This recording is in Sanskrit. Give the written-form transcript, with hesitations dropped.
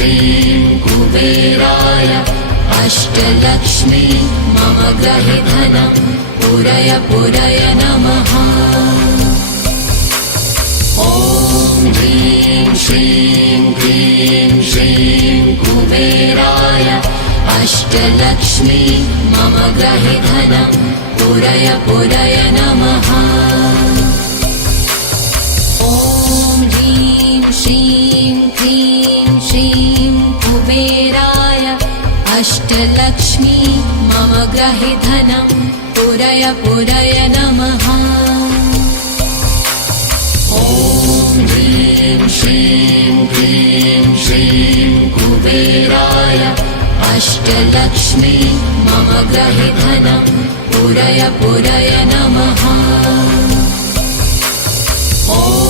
श्रीं कुबेराय अष्टलक्ष्मी मम गृहे धनं पूरय पूरय नमः। ॐ ह्रीं श्रीं क्लीं श्रीं कुबेराय अष्टलक्ष्मी मम गृहे धनं पूरय पूरय नमः। ॐ ह्रीं श्रीं क्लीं श्रीं कुबेराय अष्टलक्ष्मी मम गृहे धनं पूरय पूरय नमः। ॐ ह्रीं श्रीं क्लीं श्रीं कुबेराय अष्टलक्ष्मी मम गृहे धनं पूरय पूरय नमः।